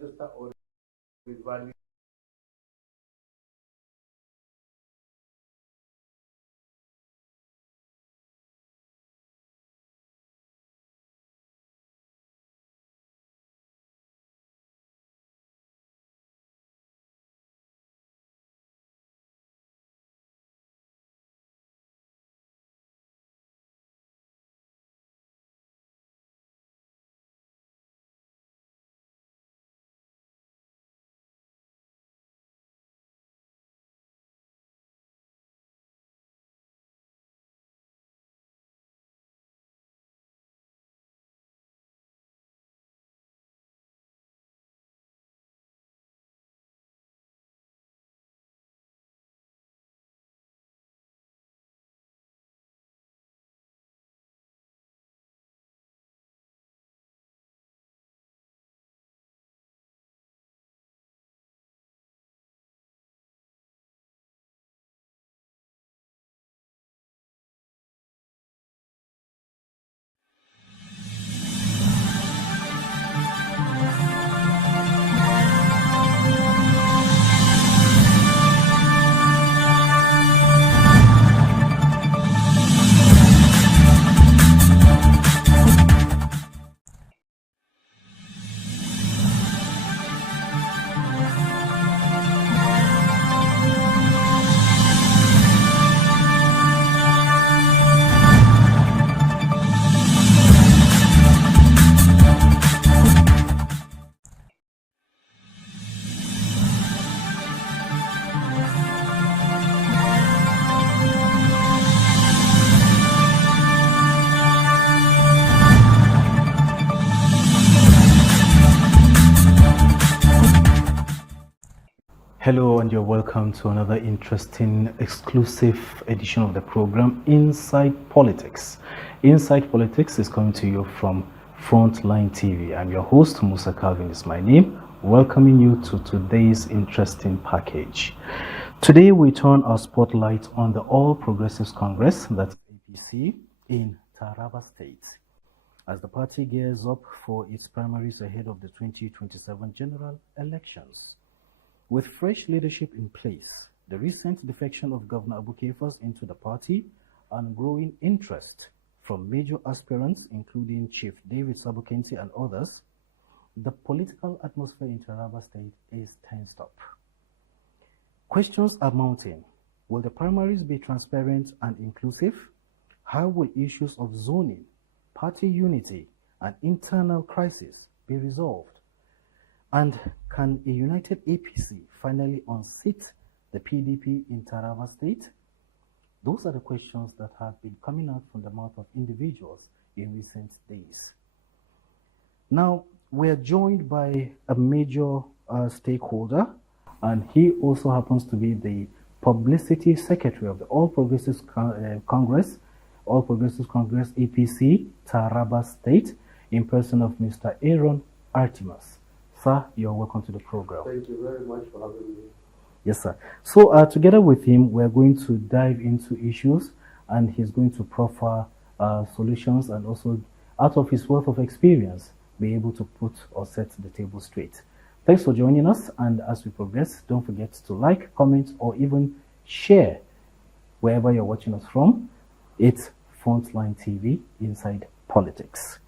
register or with value. Hello, and you're welcome to another interesting exclusive edition of the program Inside Politics. Inside Politics is coming to you from Frontline TV. I'm your host, Musa Calvin is my name, welcoming you to today's interesting package. Today we turn our spotlight on the All Progressives Congress, that's APC, in Taraba State, as the party gears up for its primaries ahead of the 2027 general elections. With fresh leadership in place, the recent defection of Governor Abu Kefas into the party, and growing interest from major aspirants, including Chief David Sabukenti and others, the political atmosphere in Taraba State is tensed up. Questions are mounting. Will the primaries be transparent and inclusive? How will issues of zoning, party unity, and internal crisis be resolved? And can a united APC finally unseat the PDP in Taraba State? Those are the questions that have been coming out from the mouth of individuals in recent days. Now, we're joined by a major stakeholder, and he also happens to be the Publicity Secretary of the All Progressives Congress, All Progressives Congress APC, Taraba State, in person of Mr. Aaron Artimas. Sir, you're welcome to the program. Thank you very much for having me. Yes, sir. So together with him, we're going to dive into issues, and he's going to proffer solutions, and also, out of his wealth of experience, be able to put or set the table straight. Thanks for joining us, and as we progress, don't forget to like, comment, or even share wherever you're watching us from. It's Frontline TV, Inside Politics.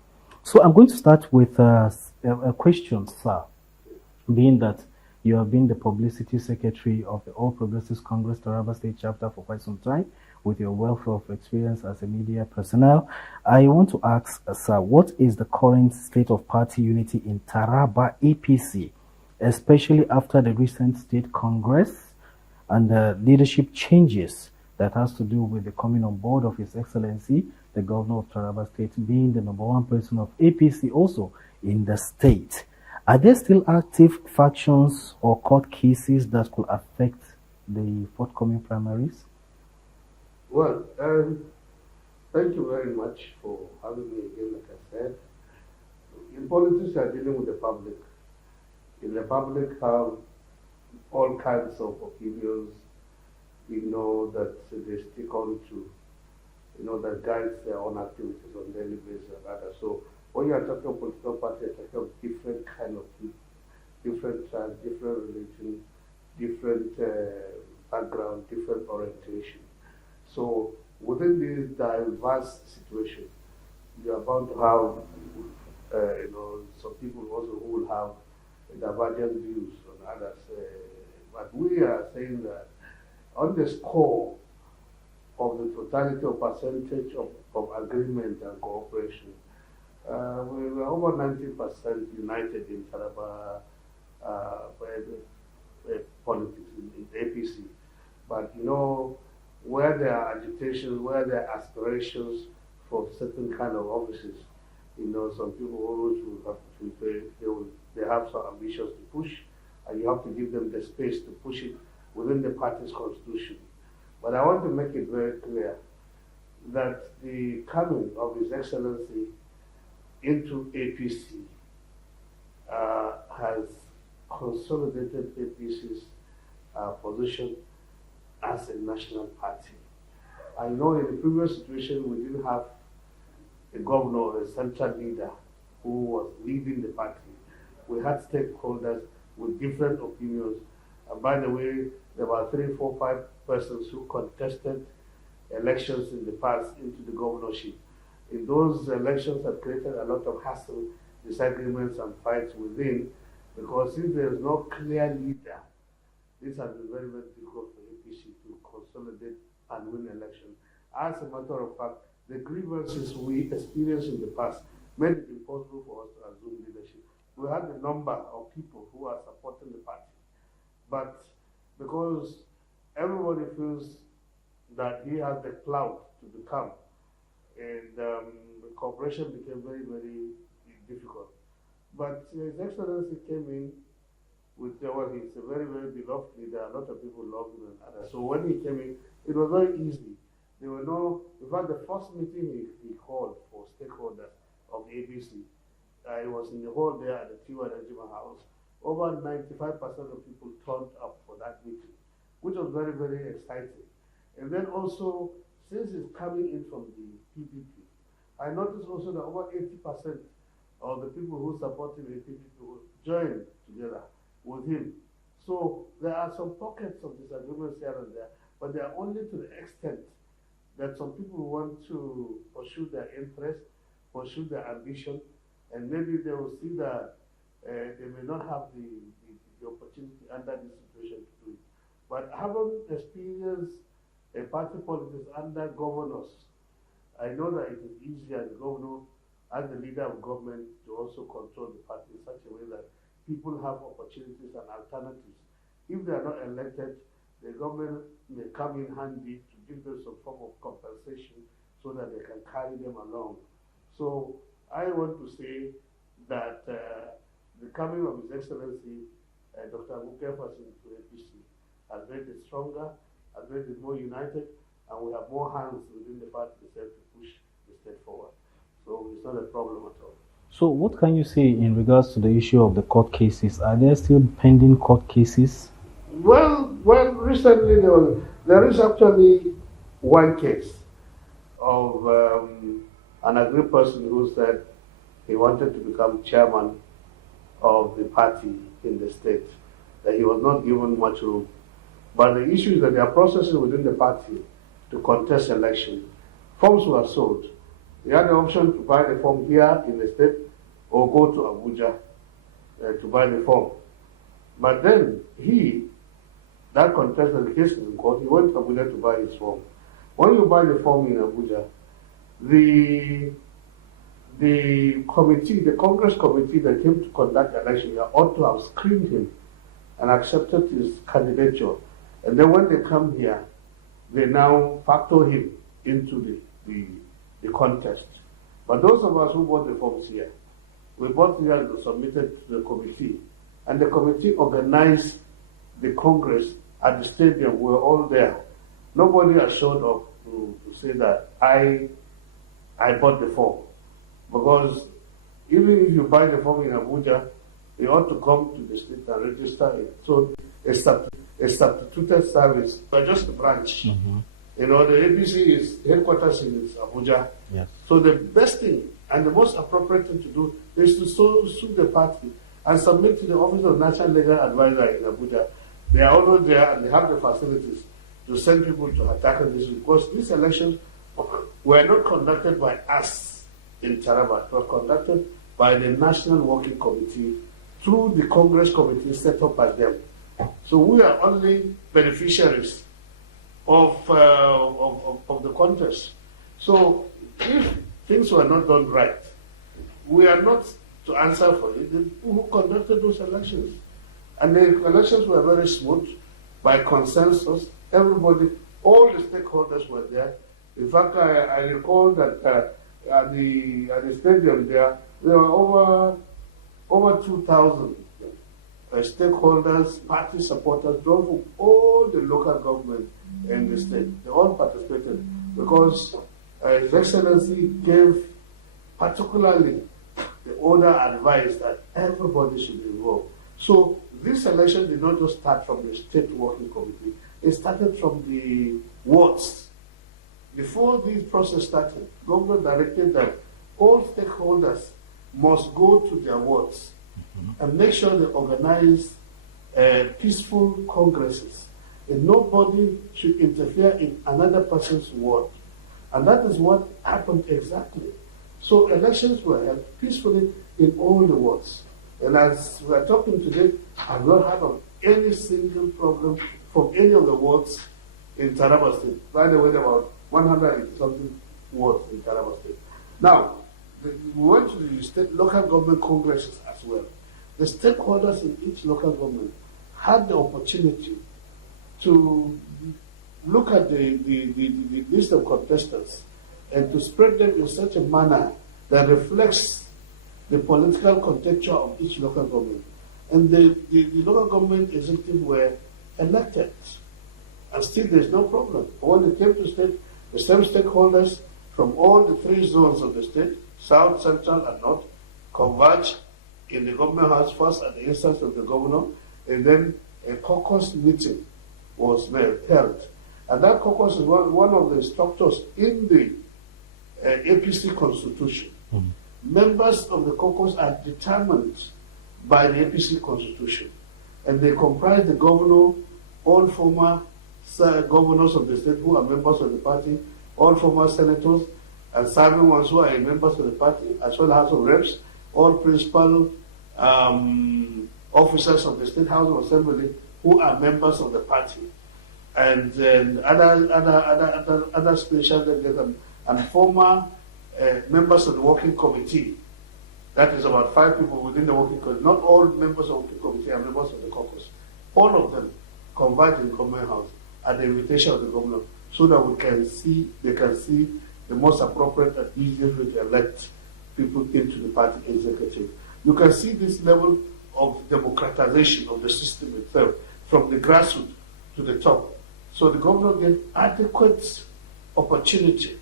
So I'm going to start with a question, sir, being that you have been the Publicity Secretary of the All Progressives Congress Taraba State Chapter for quite some time, with your wealth of experience as a media personnel. I want to ask, sir, what is the current state of party unity in Taraba APC, especially after the recent state congress and the leadership changes that has to do with the coming on board of His Excellency, the Governor of Taraba State, being the #1 person of APC also in the state? Are there still active factions or court cases that could affect the forthcoming primaries? Well, thank you very much for having me again. Like I said, in politics, you are dealing with the public. In the public have all kinds of opinions, that they stick on to, that guides their own activities on daily basis and others. So when you are talking political party, you're talking of different kind of different tribe, different religion, different background, different orientation. So within this diverse situation, you are bound to have, some people also who will have divergent views on others. But we are saying that on the score of the totality of percentage of agreement and cooperation, we were over 90% united in Taraba politics, in APC. But where there are agitations, where there are aspirations for certain kind of offices, some people always will have to, they have some ambitions to push, and you have to give them the space to push it within the party's constitution. But I want to make it very clear that the coming of His Excellency into APC has consolidated APC's position as a national party. I know in the previous situation we didn't have a governor or a central leader who was leading the party. We had stakeholders with different opinions. And by the way, there were 3, 4, 5 persons who contested elections in the past into the governorship. In those elections that created a lot of hassle, disagreements and fights within, because since there is no clear leader, this has been very, very difficult for APC to consolidate and win election. As a matter of fact, the grievances we experienced in the past made it impossible for us to assume leadership. We had a number of people who are supporting the party, but because everybody feels that he has the clout to become, and the cooperation became very, very difficult. But His Excellency came in with he's a very, very beloved leader. A lot of people love him and others. So when he came in, it was very easy. There were in fact, the first meeting he called for stakeholders of ABC, it was in the hall there at the Tiwa Regiment House. Over 95% of people turned up for that meeting, which was very, very exciting. And then also, since he's coming in from the PDP, I noticed also that over 80% of the people who supported the PDP joined together with him. So there are some pockets of disagreements here and there, but they are only to the extent that some people want to pursue their interest, pursue their ambition, and maybe they will see that they may not have the opportunity under this situation to do it. But having experienced a party politics under governors, I know that it is easier as governor, as the leader of government, to also control the party in such a way that people have opportunities and alternatives. If they are not elected, the government may come in handy to give them some form of compensation so that they can carry them along. So I want to say that the coming of His Excellency, Dr. Mukefa to APC, has made it stronger, has made it more united, and we have more hands within the party itself to push the state forward. So it's not a problem at all. So what can you say in regards to the issue of the court cases? Are there still pending court cases? Well, recently there is actually one case of an agreed person who said he wanted to become chairman of the party in the state, that he was not given much room. But the issue is that there are processes within the party to contest election. Forms were sold. He had the option to buy the form here in the state or go to Abuja to buy the form. But then that contestant, the case is in court, he went to Abuja to buy his form. When you buy the form in Abuja, the committee, the Congress committee that came to conduct the election ought to have screened him and accepted his candidature. And then when they come here, they now factor him into the contest. But those of us who bought the forms here, we bought here and submitted to the committee. And the committee organized the Congress at the stadium. We were all there. Nobody has showed up to say that I bought the form. Because even if you buy the form in Abuja, you ought to come to the state and register it. So a substituted service, but just a branch. Mm-hmm. The APC headquarters in Abuja. Yes. So the best thing and the most appropriate thing to do is to sue the party and submit to the Office of National Legal Advisor in Abuja. They are always there and they have the facilities to send people to tackle this, because these elections were not conducted by us in Taraba. It was conducted by the National Working Committee through the Congress Committee set up by them. So we are only beneficiaries of the contest. So if things were not done right, we are not to answer for it. The people who conducted those elections. And the elections were very smooth, by consensus. Everybody, all the stakeholders were there. In fact, I recall that at the stadium there were over 2,000 stakeholders, party supporters, drawn from all the local government in the state. They all participated because His Excellency gave particularly the order advice that everybody should be involved. So this election did not just start from the state working committee, it started from the wards. Before this process started, government directed that all stakeholders must go to their wards and make sure they organize peaceful congresses. And nobody should interfere in another person's ward. And that is what happened exactly. So elections were held peacefully in all the wards. And as we are talking today, I've not heard of any single problem from any of the wards in Taraba State. By the way, there were 100-something wards in Taraba State. Now, we went to the state local government congresses as well. The stakeholders in each local government had the opportunity to look at the list of contestants and to spread them in such a manner that reflects the political contexture of each local government. And the local government executive were elected. And still there's no problem. When it came to state, the same stakeholders from all the three zones of the state, south, central, and north, converge in the government house first at the instance of the governor, and then a caucus meeting was held. And that caucus is one of the structures in the APC constitution. Members of the caucus are determined by the APC constitution, and they comprise the governor, all former governors of the state who are members of the party, all former senators, and serving ones who are members of the party, as well as House of Reps, all principal officers of the State House of Assembly who are members of the party, and other special delegates and former members of the working committee. That is about 5 people within the working committee. Not all members of the working committee are members of the caucus. All of them converge in the government house at the invitation of the governor, so that they can see the most appropriate and easiest way to elect people into the party executive. You can see this level of democratization of the system itself, from the grassroots to the top. So the governor gave adequate opportunity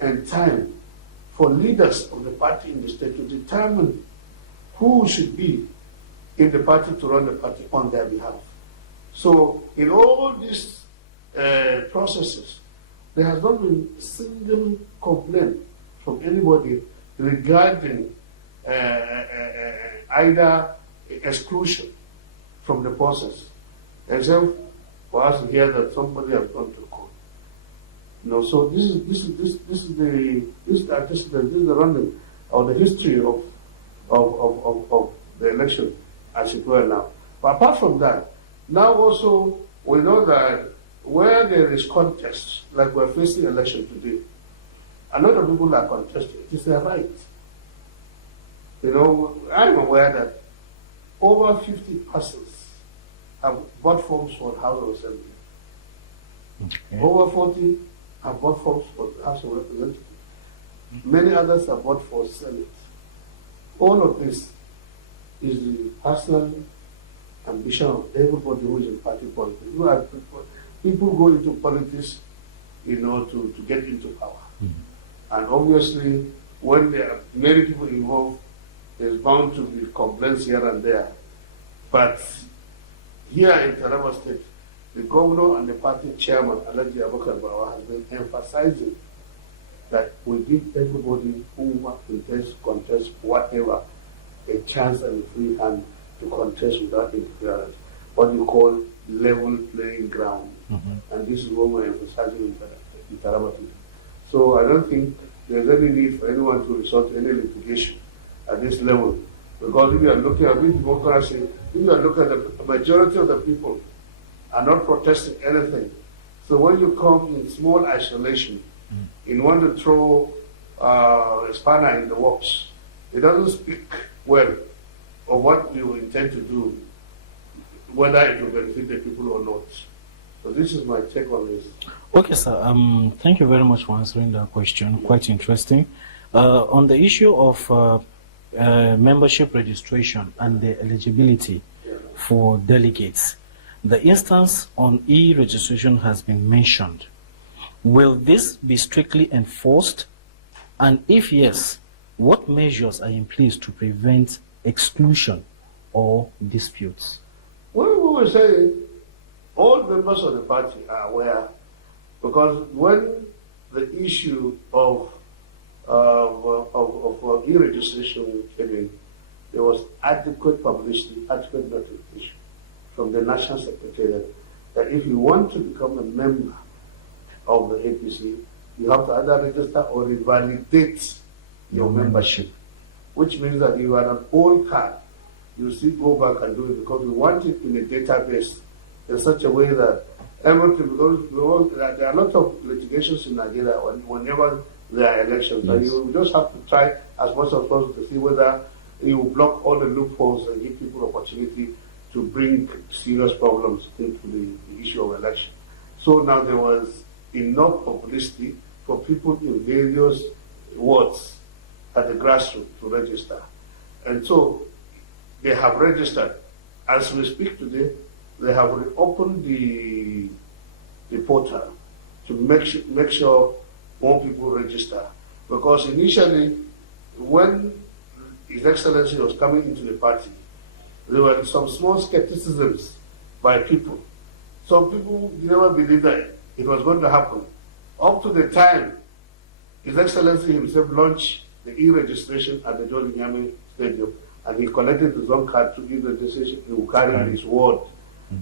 and time for leaders of the party in the state to determine who should be in the party to run the party on their behalf. So in all these processes, there has not been a single complaint from anybody regarding either exclusion from the process, except for us to hear that somebody has gone to court. So this is the running or the history of the election as it were now. But apart from that, now also we know that where there is contest, like we're facing election today, a lot of people are contesting. It is their right. I'm aware that over 50 persons have bought forms for the House of Assembly. Okay. Over 40 have bought forms for the House of Representatives. Many others have bought for Senate. All of this is the personal ambition of everybody who is in party politics. People go into politics, to get into power. And obviously, when there are many people involved, there's bound to be complaints here and there. But here in Taraba State, the governor and the party chairman, Alhaji Abubakar Bawa, has been emphasizing that we give everybody who wants to contest whatever a chance and a free hand to contest without interference, what you call level playing ground. And this is what we're emphasizing in Taraba. So I don't think there's any need for anyone to resort to any litigation at this level. Because if you are looking at democracy, if you are looking at the majority of the people are not protesting anything. So when you come in small isolation, you want to throw a spanner in the works, it doesn't speak well of what you intend to do, whether it will benefit the people or not. So this is my take on this. Okay, sir. Thank you very much for answering that question. Quite interesting. On the issue of membership registration and the eligibility for delegates, the instance on e-registration has been mentioned. Will this be strictly enforced? And if yes, what measures are in place to prevent exclusion or disputes? Well, we were saying all members of the party are aware, because when the issue of e-registration came in, there was adequate publicity, adequate notification from the National Secretariat that if you want to become a member of the APC, you have to either register or revalidate your membership, which means that you are an old card. You still go back and do it, because we want it in a database in such a way that everything, because there are a lot of litigations in Nigeria whenever there are elections, and you just have to try as much as possible to see whether you block all the loopholes and give people opportunity to bring serious problems into the issue of election. So now there was enough publicity for people in various wards at the grassroots to register. And so they have registered. As we speak today, they have reopened the portal to make sure more people register. Because initially, when His Excellency was coming into the party, there were some small skepticisms by people. Some people never believed that it was going to happen. Up to the time His Excellency himself launched the e-registration at the John Nyame Stadium, and he collected his own card to e-registration, he would carry his word.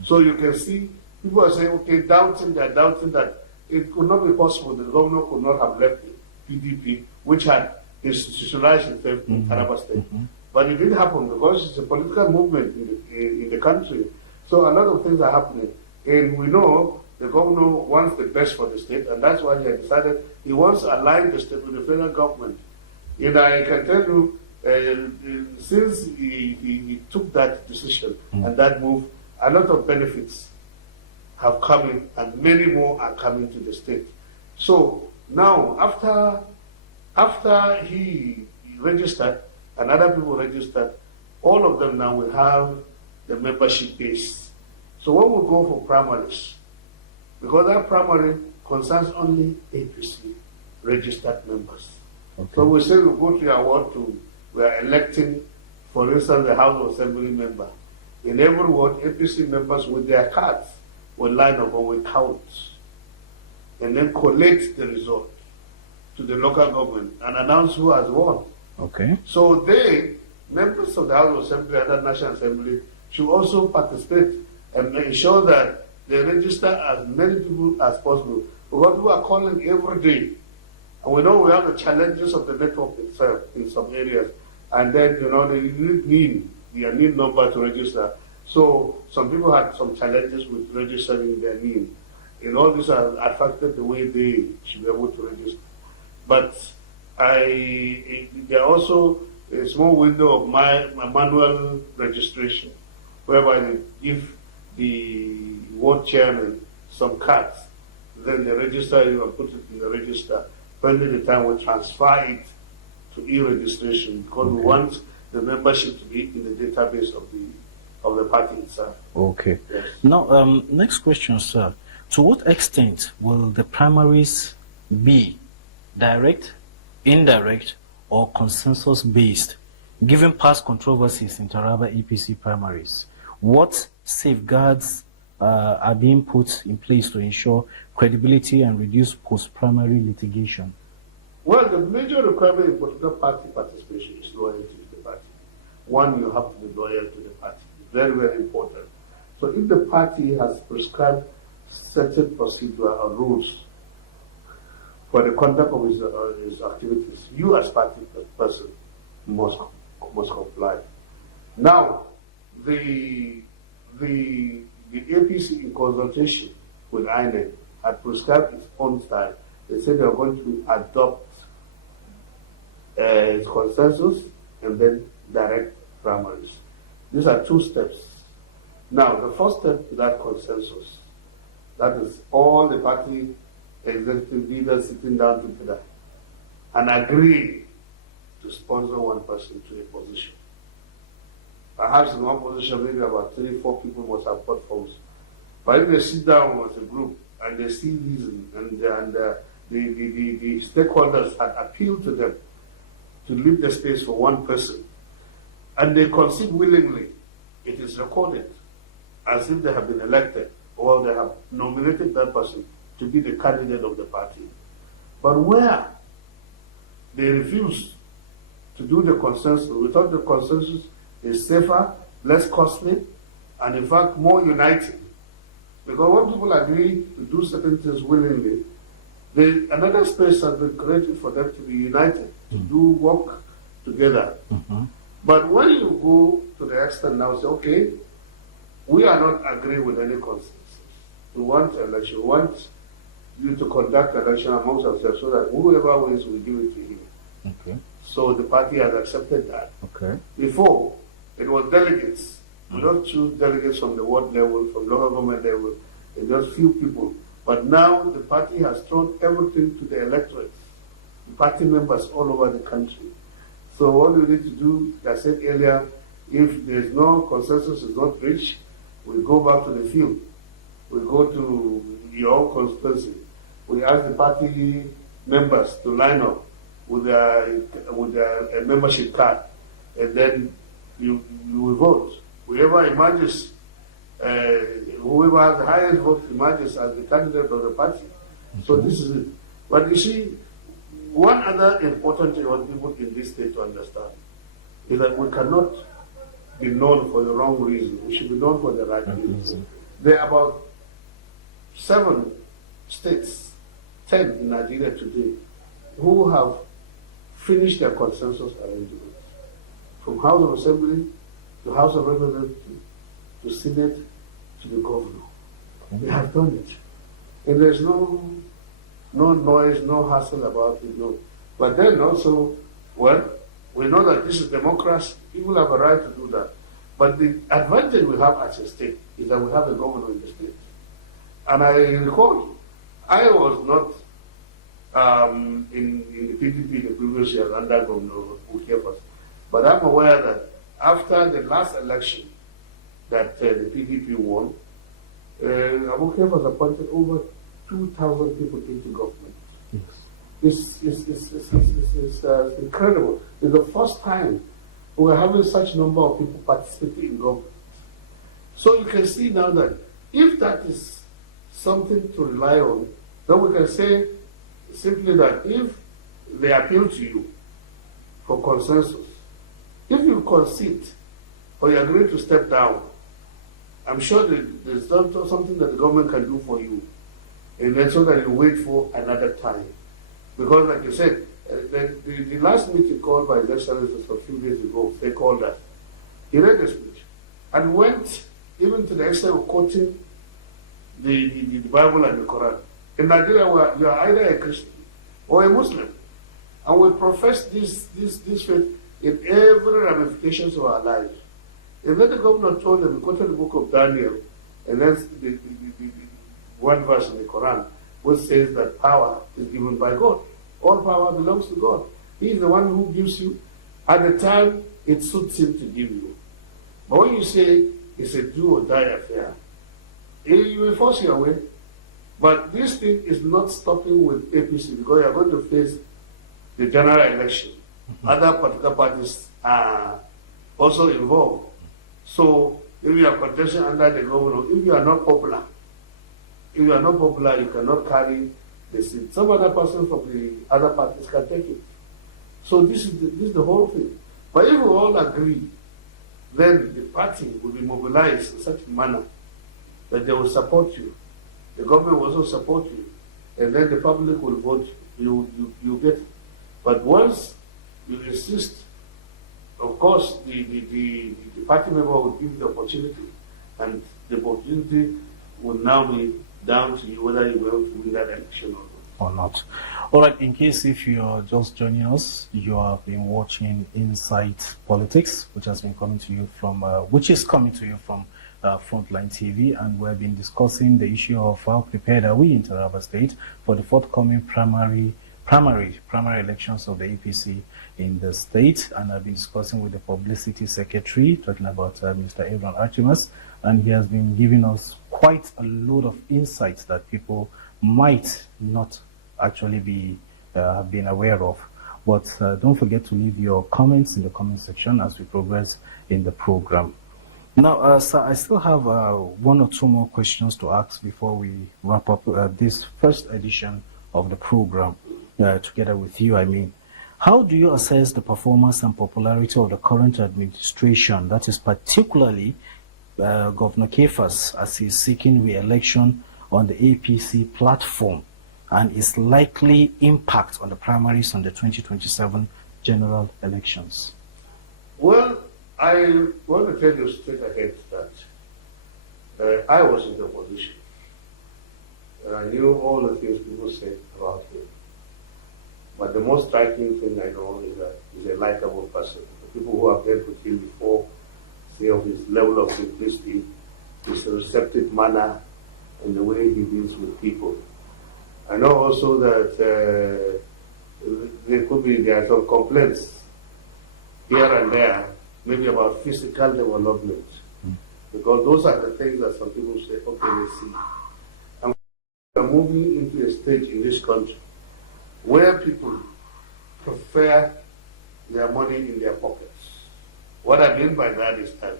So you can see people are saying, okay, doubting that it could not be possible, the governor could not have left the PDP, which had institutionalized itself in Taraba State. But it didn't happen because it's a political movement in the country. So a lot of things are happening. And we know the governor wants the best for the state, and that's why he had decided he wants to align the state with the federal government. And I can tell you, since he took that decision and that move, a lot of benefits have come in, and many more are coming to the state. So now, after he registered and other people registered, all of them now will have the membership base. So when we go for primaries, because that primary concerns only APC registered members. Okay. So we say we go to our ward we are electing, for instance, the House of Assembly member. In every ward, APC members with their cards will line up and will count, and then collect the result to the local government and announce who has won. Okay. So they, members of the House of Assembly and the National Assembly, should also participate and ensure that they register as many people as possible. Because we are calling every day, and we know we have the challenges of the network itself in some areas, and then they need number to register. So some people had some challenges with registering their NIN. And all this has affected the way they should be able to register. But there are also a small window of my manual registration, whereby they give the ward chairman some cards, then they register you and put it in the register. Pending the time we transfer it to e-registration, because we want the membership to be in the database of the party itself. Okay. Yes. Now, next question, sir. To what extent will the primaries be direct, indirect, or consensus-based, given past controversies in Taraba EPC primaries? What safeguards are being put in place to ensure credibility and reduce post-primary litigation? Well, the major requirement in political party participation is loyalty to the party. one, you have to be loyal to the party. Very, very important. So if the party has prescribed certain procedure or rules for the conduct of his activities, you as party person must comply. Now, the APC in consultation with INEC had prescribed its own style. They said they are going to adopt consensus and then direct primaries. These are two steps. Now, the first step is that consensus. That is all the party executive leaders sitting down together and agreeing to sponsor one person to a position. Perhaps in one position, maybe about 3-4 people must have bought forms. But if they sit down as a group and they see reason and the stakeholders had appealed to them to leave the space for one person, and they concede willingly, it is recorded as if they have been elected or they have nominated that person to be the candidate of the party. But where they refuse to do the consensus, we thought the consensus is safer, less costly, and in fact more uniting. Because when people agree to do certain things willingly, another space has been created for them to be united, to do work together. But when you go to the extent now, say, okay, we are not agreeing with any consensus. We want election. We want you to conduct election amongst ourselves so that whoever wins, we give it to him. Okay. So the party has accepted that. Okay. Before, it was delegates. We don't choose delegates from the ward level, from local government level, and just few people. But now the party has thrown everything to the electorate, party members all over the country. So what we need to do, like I said earlier, if there's no consensus is not reached, we go back to the field. We go to your own constituency. We ask the party members to line up with a membership card, and then you will vote. Whoever emerges, whoever has the highest vote emerges as the candidate of the party. So this is it. But you see, one other important thing I want people in this state to understand is that we cannot be known for the wrong reason. We should be known for the right reason. There are about 7 states, 10 in Nigeria today, who have finished their consensus arrangements. From House of Assembly to House of Representatives to Senate to the governor. They have done it. And there's no noise, no hassle about it, no. But then also, well, we know that this is democracy. People have a right to do that. But the advantage we have as a state is that we have a governor in the state. And I recall, I was not in the PDP the previous year under Governor Ukefas. But I'm aware that after the last election that the PDP won, Abu Kefas appointed over 2,000 people into government. Yes. It's incredible. It's the first time we're having such number of people participating in government. So you can see now that if that is something to rely on, then we can say simply that if they appeal to you for consensus, if you concede or you agree to step down, I'm sure that there's something that the government can do for you, and then so that you wait for another time. Because like you said, the last meeting called by His Excellency a few days ago, they called us. He read the speech and went even to the extent of quoting the Bible and the Quran. In Nigeria, you are either a Christian or a Muslim, and we profess this faith in every ramifications of our lives. And then the governor told them, he quoted the book of Daniel, and then the one verse in the Quran, which says that power is given by God. All power belongs to God. He is the one who gives you at the time it suits him to give you. But when you say it's a do or die affair, you will force your way. But this thing is not stopping with APC, because you are going to face the general election. Other political parties are also involved. So if you are contesting under the governor, if you are not popular, you cannot carry the seat. Some other person from the other parties can take it. So this is the whole thing. But if we all agree then the party will be mobilized in such a manner that they will support you. The government will also support you. And then the public will vote, you get it. But once you insist, of course, the party member will give the opportunity, and the opportunity will now be down to you whether you will win that election or not. All right, in case if you're just joining us, you have been watching Insight Politics, which has been coming to you from, Frontline TV, and we've been discussing the issue of how prepared are we in Taraba State for the forthcoming primary elections of the APC in the state. And I've been discussing with the Publicity Secretary, talking about Mr. Artimas, and he has been giving us quite a lot of insights that people might not actually be been aware of. But don't forget to leave your comments in the comment section as we progress in the program. Now, sir, I still have one or two more questions to ask before we wrap up this first edition of the program together with you. I mean, how do you assess the performance and popularity of the current administration, that is particularly Governor Kefas, as he is seeking re-election on the APC platform, and its likely impact on the primaries on the 2027 general elections? Well, I want to tell you straight ahead that I was in the opposition, and I knew all the things people said about him. But the most striking thing I know is that he's a likable person. The people who have dealt with him before say of his level of simplicity, his receptive manner, and the way he deals with people. I know also that there are some complaints here and there, maybe about physical development, because those are the things that some people say, okay, let's see. And we are moving into a stage in this country where people prefer their money in their pockets. What I mean by that is that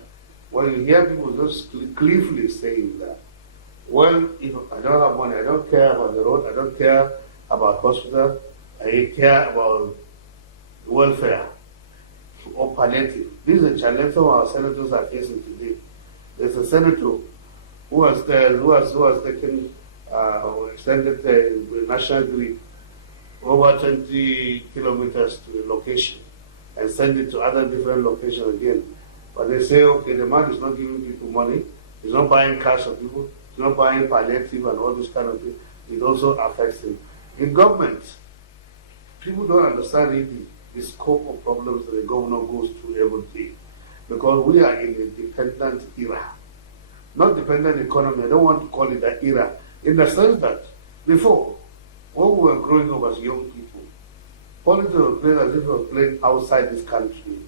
when you hear people just clearly saying that, well, if I don't have money, I don't care about the road, I don't care about hospital, I care about welfare or palliative. This is a challenge some of our senators are facing today. There's a senator who has taken extended the national grid over 20 kilometers to the location and send it to other different locations again. But they say, okay, the man is not giving people money, he's not buying cars of people, he's not buying palliative and all this kind of thing. It also affects him. In government, people don't understand really the scope of problems that the governor goes through every day. Because we are in a dependent era. Not dependent economy, I don't want to call it that era, in the sense that before, when we were growing up as young people, politics was played as if it was played outside this country,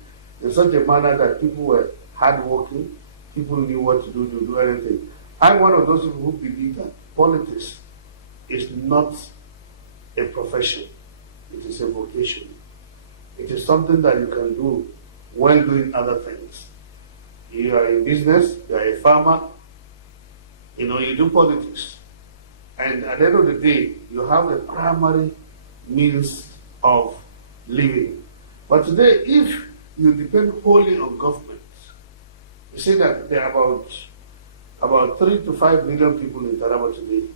in such a manner that people were hardworking, people knew what to do anything. I'm one of those people who believe that politics is not a profession, it is a vocation. It is something that you can do while doing other things. You are in business, you are a farmer, you do politics. And at the end of the day, you have a primary means of living. But today, if you depend wholly on government, you see that there are about 3 to 5 million people in Taraba today.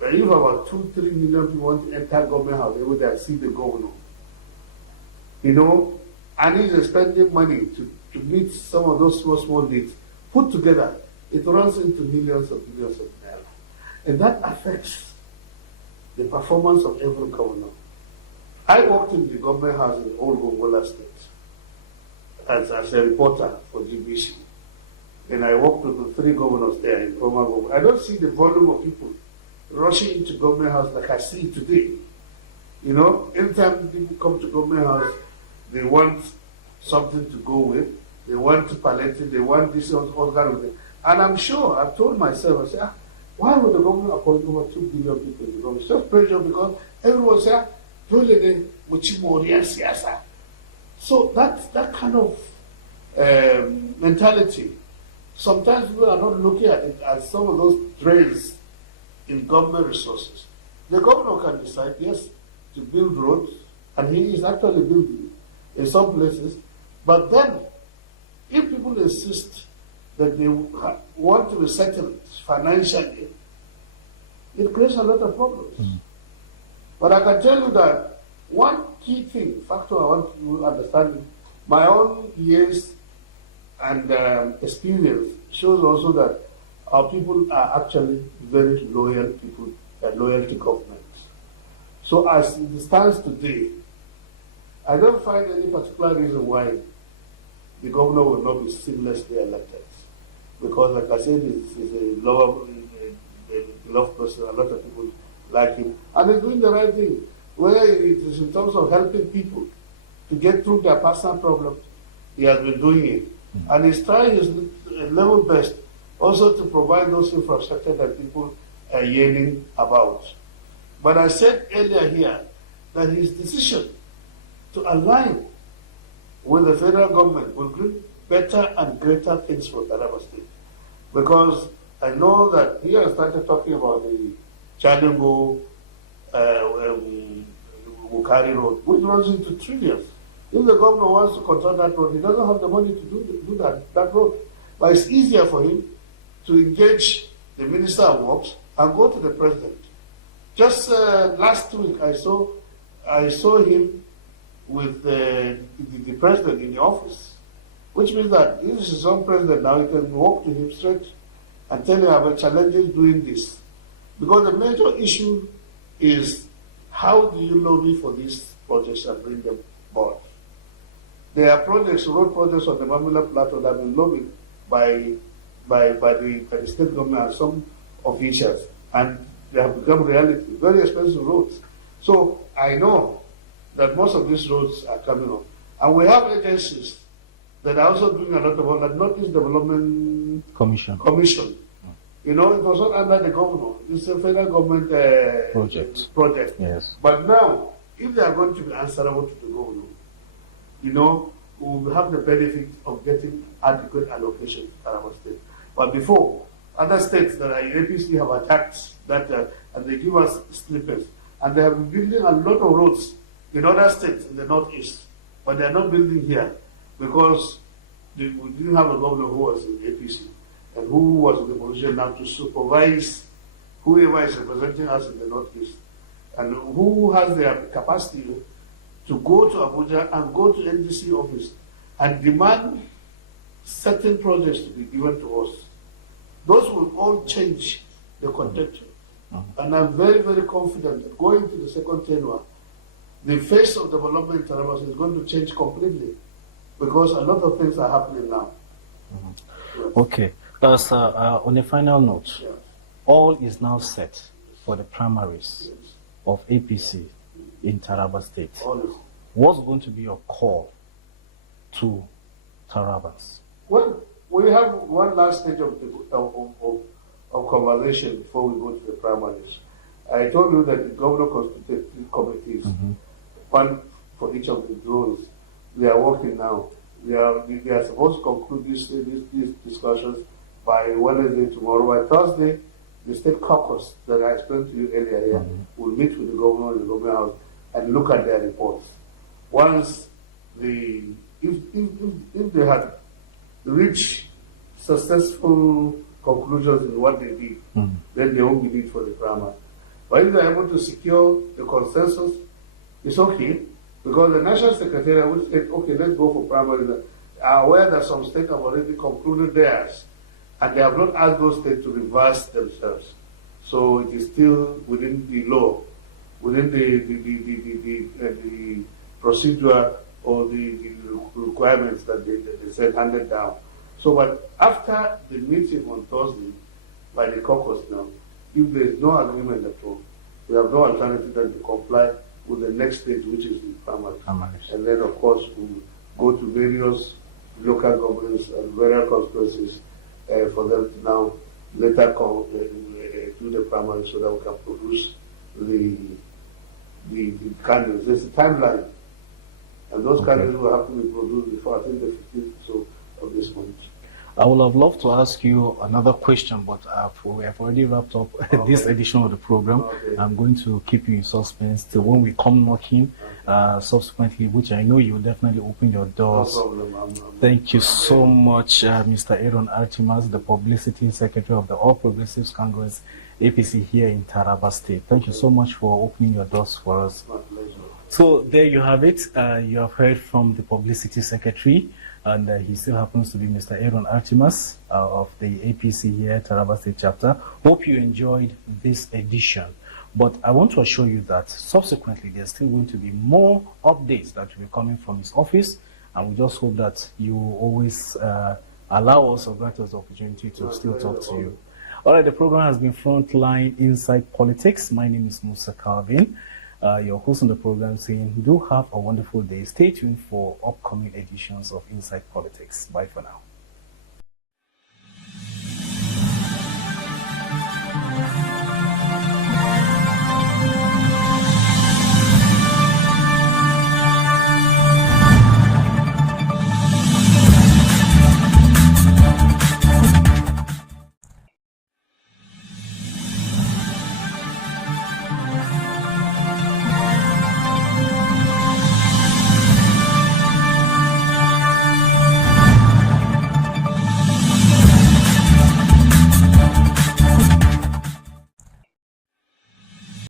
But if about 2, 3 million people want to enter government house, they will see the governor. And he's spending money to meet some of those small needs. Put together, it runs into millions of naira. And that affects the performance of every governor. I worked in the government house in Old Gongola State as a reporter for GBC. And I worked with the 3 governors there in former government. I don't see the volume of people rushing into government house like I see today. Anytime people come to government house, they want something to go with, they want to palliative, they want this, all kind of thing. And I'm sure, I've told myself, I say, why would the government appoint over 2 billion people in the government? It's just pressure because everyone says, so that kind of mentality, sometimes people are not looking at it as some of those drains in government resources. The governor can decide, yes, to build roads, and he is actually building in some places, but then if people insist that they want to be settled financially, it creates a lot of problems. But I can tell you that one key factor I want you to understand, my own years and experience shows also that our people are actually very loyal people and loyal to government. So as it stands today, I don't find any particular reason why the governor will not be seamlessly elected. Because like I said, he's a beloved person, a lot of people like him. And he's doing the right thing, whether it is in terms of helping people to get through their personal problems, he has been doing it. And he's trying his level best also to provide those infrastructure that people are yearning about. But I said earlier here that his decision to align with the federal government will bring better and greater things for Taraba State. Because I know that he has started talking about the Chalingo Wukari Road, which runs into trillions. If the governor wants to control that road, he doesn't have the money to do that road. But it's easier for him to engage the Minister of Works and go to the President. Just last week, I saw him with the President in the office, which means that this is his own President now. He can walk to him straight and tell him about challenges doing this. Because the major issue is, how do you lobby for these projects and bring them forward? There are projects, road projects on the Mamula Plateau that have been lobbied by the state government and some officials, and they have become reality, very expensive roads. So I know that most of these roads are coming up. And we have agencies that are also doing a lot of work, like Northeast Development Commission. You know, it was not under the governor. It's a federal government project. Yes. But now, if they are going to be answerable to the governor, you know, we will have the benefit of getting adequate allocation to Taraba State. But before, other states that are APC have attacked that, and they give us slippers. And they have been building a lot of roads in other states in the northeast, but they are not building here because we didn't have a governor who was in APC and who was in the position now to supervise whoever is representing us in the northeast, and who has the capacity to go to Abuja and go to NDC office and demand certain projects to be given to us. Those will all change the conjecture. And I'm very, very confident that going to the second tenure, the face of development in Taraba is going to change completely, because a lot of things are happening now. Yes. Okay. Sir, on a final note, yes, all is now set for the primaries, yes, of APC in Taraba State. What's going to be your call to Tarabans? Well, we have one last stage of conversation before we go to the primaries. I told you that the governor constituted committees, one for each of the zones. They are working now. They are supposed to conclude these discussions by Wednesday, tomorrow. By Thursday, the state caucus that I explained to you earlier here will meet with the governor in the government house and look at their reports. Once if they had reached successful conclusions in what they did, then they won't be need for the primary. But if they're able to secure the consensus, it's okay, because the National Secretariat will say, okay, let's go for primary. Are aware that some states have already concluded theirs, and they have not asked those states to reverse themselves. So it is still within the law, within the procedure or the requirements that they said handed down. So, but after the meeting on Thursday by the caucus now, if there is no agreement at all, we have no alternative than to comply with the next stage, which is the primaries. And then, of course, we go to various local governments and various constituencies for them to now later do the primaries so that we can produce the candidates. There's a timeline, and those candidates will have to be produced before, I think, the 15th of this month. I would have loved to ask you another question, but we have already wrapped up this edition of the program. I'm going to keep you in suspense till when we come knocking subsequently, which I know you will definitely open your No doors. problem. Thank you so much, Mr. Aaron Artimas, the Publicity Secretary of the All Progressives Congress, APC here in Taraba State. Thank you so much for opening your doors for us. My pleasure. So there you have it. You have heard from the Publicity Secretary, and he still happens to be Mr. Aaron Artimas of the APC here, Taraba State Chapter. Hope you enjoyed this edition. But I want to assure you that subsequently there's still going to be more updates that will be coming from his office, and we just hope that you always allow us or grant us the opportunity to still talk to you. All right, the program has been Frontline Inside Politics. My name is Musa Calvin, your host on the program, saying do have a wonderful day. Stay tuned for upcoming editions of Inside Politics. Bye for now.